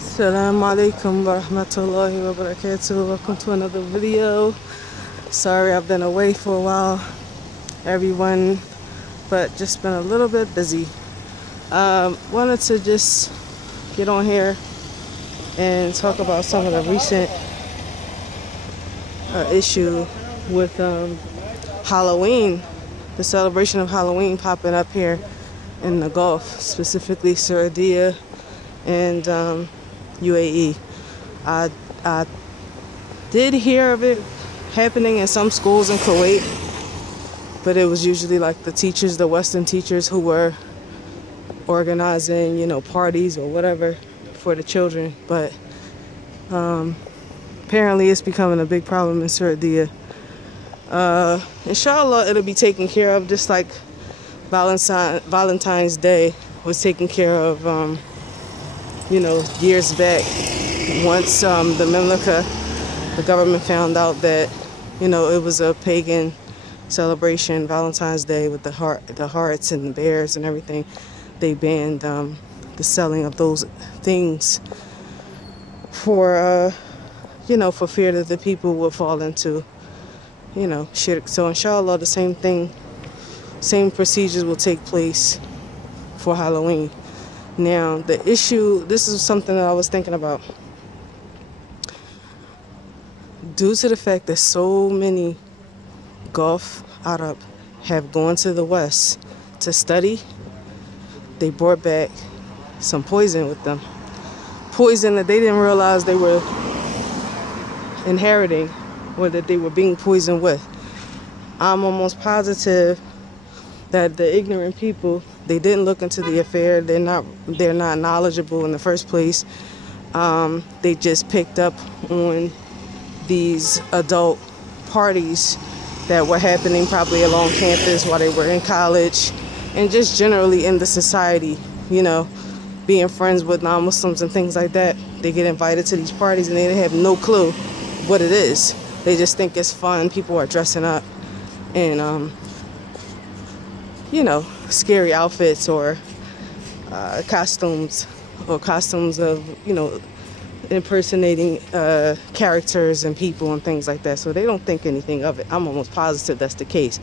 Assalamu alaikum wa rahmatullahi wa barakatuh. Welcome to another video. Sorry I've been away for a while, everyone, but just been a little bit busy. Wanted to just get on here and talk about some of the recent issue with Halloween, the celebration of Halloween popping up here in the Gulf, specifically Saudi and UAE. I did hear of it happening in some schools in Kuwait, but it was usually like the teachers, the Western teachers, who were organizing, parties or whatever for the children. But apparently it's becoming a big problem in Saudi. Inshallah, it'll be taken care of, just like Valentine's Day was taken care of years back, once the Mamlaka, the government, found out that it was a pagan celebration, Valentine's Day, with the hearts and the bears and everything. They banned the selling of those things for for fear that the people would fall into shirk. So inshallah, the same procedures will take place for Halloween. Now, the issue, this is something that I was thinking about. Due to the fact that so many Gulf Arab have gone to the West to study, they brought back some poison with them. Poison that they didn't realize they were inheriting, or that they were being poisoned with. I'm almost positive that the ignorant people, they didn't look into the affair. They're not knowledgeable in the first place. They just picked up on these adult parties that were happening probably along campus while they were in college, and just generally in the society, being friends with non-Muslims and things like that. They get invited to these parties and they have no clue what it is. They just think it's fun. People are dressing up in scary outfits or costumes of impersonating characters and people and things like that. So they don't think anything of it. I'm almost positive that's the case.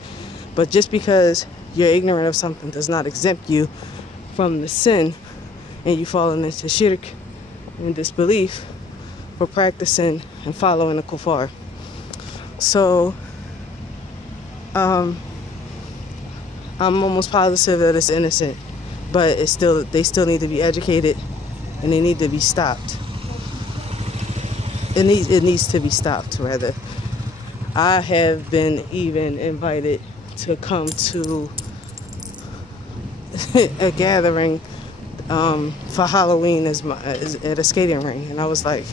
But just because you're ignorant of something does not exempt you from the sin, and you falling into shirk and disbelief for practicing and following the kuffar. So I'm almost positive that it's innocent, but they still need to be educated, and they need to be stopped. It needs to be stopped, rather. I have been even invited to come to a gathering for Halloween at a skating rink, and I was like,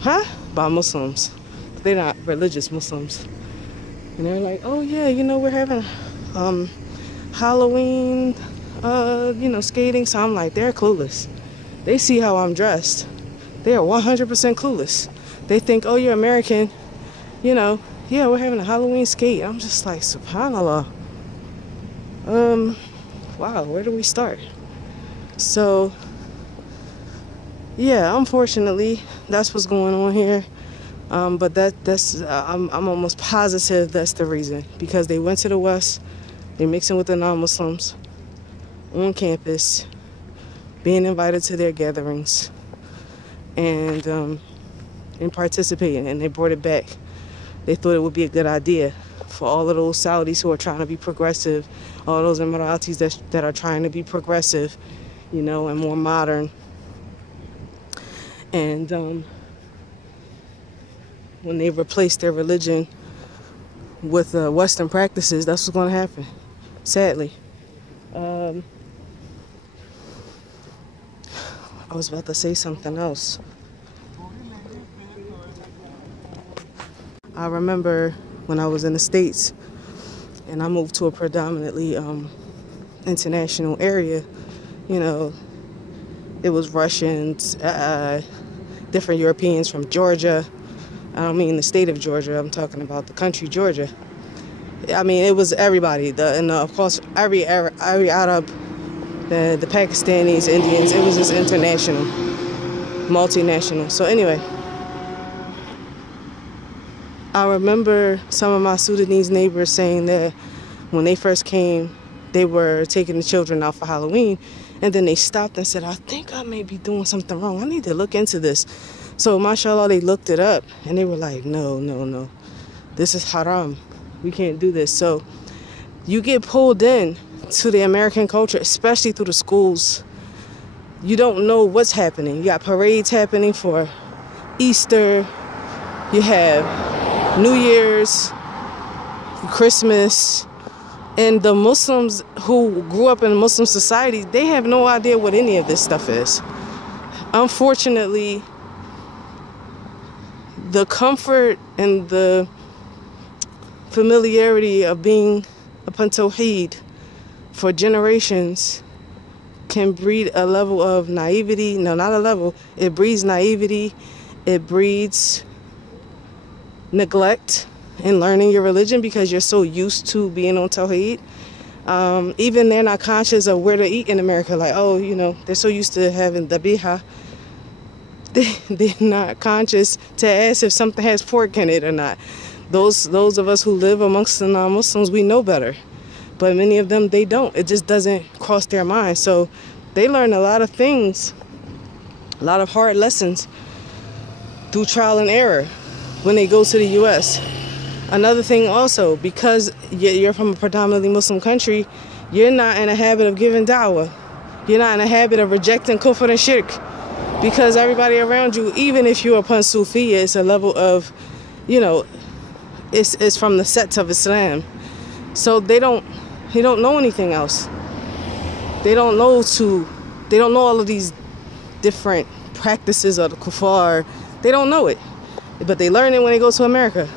huh? By Muslims. They're not religious Muslims. And they're like, oh yeah, we're having Halloween skating. So I'm like, they're clueless. They see how I'm dressed. They are 100% clueless. They think, oh, you're American, yeah, we're having a Halloween skate. I'm just like, subhanallah. Wow, where do we start? So yeah, unfortunately, that's what's going on here. But I'm almost positive that's the reason, because they went to the West, they're mixing with the non-Muslims on campus, being invited to their gatherings, and participating, and they brought it back. They thought it would be a good idea for all of those Saudis who are trying to be progressive, all those Emiratis that are trying to be progressive, and more modern. And when they replace their religion with Western practices, that's what's going to happen, sadly. I was about to say something else. I remember when I was in the States and I moved to a predominantly international area, it was Russians, different Europeans from Georgia. I don't mean the state of Georgia, I'm talking about the country Georgia. I mean, it was everybody, and of course every Arab, the Pakistanis, Indians. It was just international. multinational. So anyway, I remember some of my Sudanese neighbors saying that when they first came, they were taking the children out for Halloween, and then they stopped and said, I think I may be doing something wrong. I need to look into this. So mashallah, they looked it up, and they were like, no, this is haram. We can't do this. So you get pulled in to the American culture, especially through the schools. You don't know what's happening. You got parades happening for Easter. You have New Year's, Christmas. And the Muslims who grew up in a Muslim society, they have no idea what any of this stuff is. Unfortunately, the comfort and the familiarity of being upon Tawheed for generations can breed a level of naivety. No, not a level. It breeds naivety. It breeds neglect in learning your religion because you're so used to being on Tawheed. Even they're not conscious of where to eat in America. Like, oh, they're so used to having dabiha. They're not conscious to ask if something has pork in it or not. Those of us who live amongst the non-Muslims, we know better. But many of them, they don't. It just doesn't cross their mind. So they learn a lot of things, a lot of hard lessons through trial and error when they go to the U.S. Another thing also, because you're from a predominantly Muslim country, you're not in a habit of giving da'wah. You're not in a habit of rejecting kufr and shirk. Because everybody around you, even if you're upon Sufiya, it's a level of, it's from the sect of Islam. So they don't know anything else. They don't know all of these different practices of the kuffar. They don't know it. But they learn it when they go to America.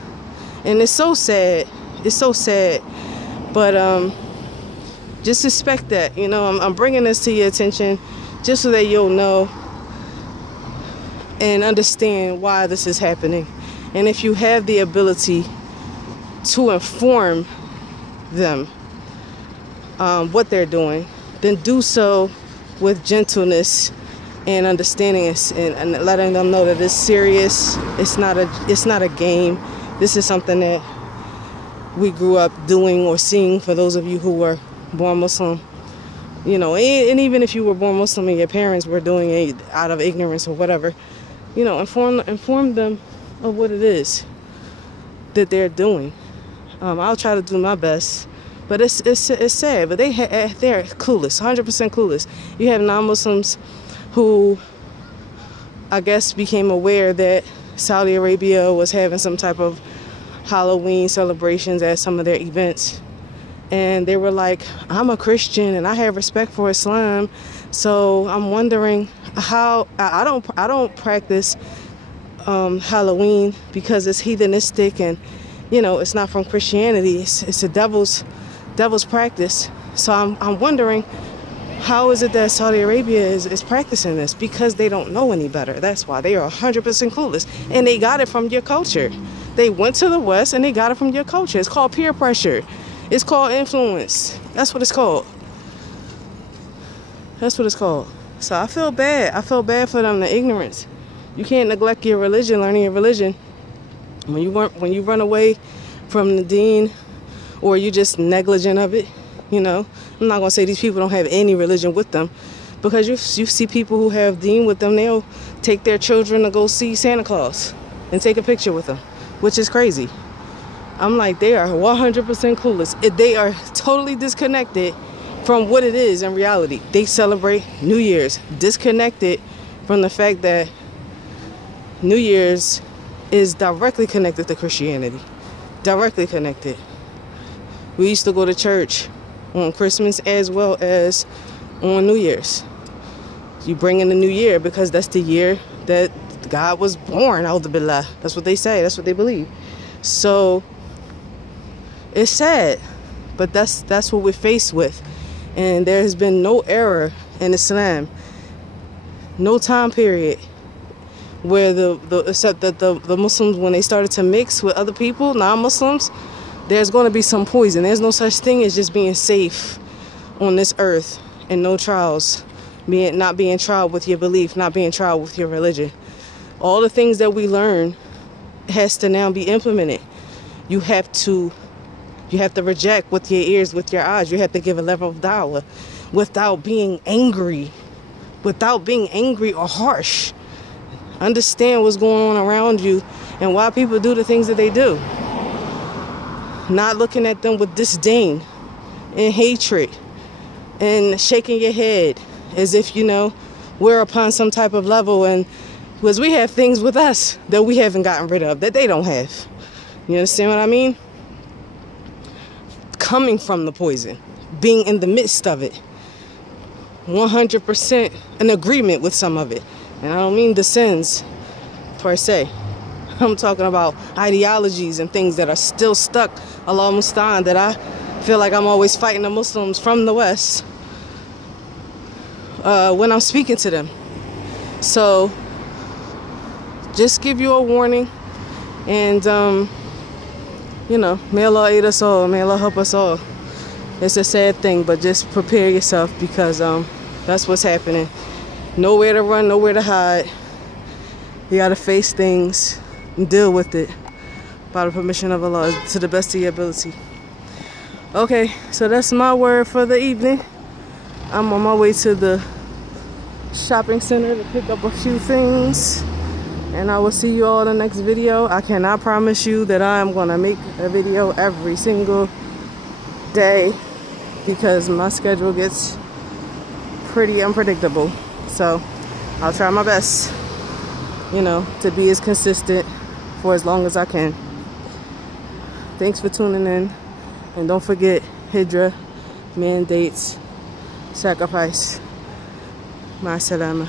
And it's so sad. It's so sad. But just suspect that, I'm bringing this to your attention just so that you'll know and understand why this is happening. And if you have the ability to inform them what they're doing, then do so with gentleness and understanding and letting them know that it's serious. It's not a game. This is something that we grew up doing or seeing. For those of you who were born Muslim, and even if you were born Muslim and your parents were doing it out of ignorance or whatever, inform them of what it is that they're doing. I'll try to do my best, but it's sad. But they're clueless, 100% clueless. You have non-Muslims who, I guess, became aware that Saudi Arabia was having some type of Halloween celebrations at some of their events, and they were like, I'm a Christian and I have respect for Islam, so I'm wondering how I don't practice Halloween because it's heathenistic and it's not from Christianity. It's a devil's practice. So I'm wondering, how is it that Saudi Arabia is practicing this? Because they don't know any better. That's why. They are 100% clueless. And they got it from your culture. They went to the West and they got it from your culture. It's called peer pressure. It's called influence. That's what it's called. That's what it's called. So I feel bad. I feel bad for them, the ignorance. You can't neglect your religion, learning your religion. When you run away from the deen, or you just negligent of it, I'm not gonna say these people don't have any religion with them, because you see people who have deen with them. They'll take their children to go see Santa Claus and take a picture with them, which is crazy. I'm like, they are 100% clueless. They are totally disconnected from what it is in reality. They celebrate New Year's, disconnected from the fact that New Year's is directly connected to Christianity. Directly connected. We used to go to church on Christmas as well as on New Year's. You bring in the new year because that's the year that God was born. A'udhu billah. That's what they say. That's what they believe. So it's sad, but that's what we're faced with. And there has been no error in Islam, no time period where except that the Muslims, when they started to mix with other people, non-Muslims, there's going to be some poison. There's no such thing as just being safe on this earth and no trials not being tried with your belief, not being tried with your religion. All the things that we learn has to now be implemented. You have to reject with your ears, with your eyes. You have to give a level of dawah without being angry, or harsh. Understand what's going on around you and why people do the things that they do. Not looking at them with disdain and hatred and shaking your head as if, we're upon some type of level, and because we have things with us that we haven't gotten rid of, that they don't have. You understand what I mean? Coming from the poison, being in the midst of it, 100% in agreement with some of it. And I don't mean the sins per se. I'm talking about ideologies and things that are still stuck, Allah Mustaan, that I feel like I'm always fighting the Muslims from the West when I'm speaking to them. So just give you a warning, and may Allah aid us all, may Allah help us all. It's a sad thing, but just prepare yourself, because that's what's happening. Nowhere to run, nowhere to hide. You gotta face things and deal with it by the permission of Allah, to the best of your ability. Okay, so that's my word for the evening. I'm on my way to the shopping center to pick up a few things, and I will see you all in the next video. I cannot promise you that I'm gonna make a video every single day, because my schedule gets pretty unpredictable. So I'll try my best, to be as consistent for as long as I can. Thanks for tuning in, and don't forget, Hijrah mandates sacrifice. Ma salama.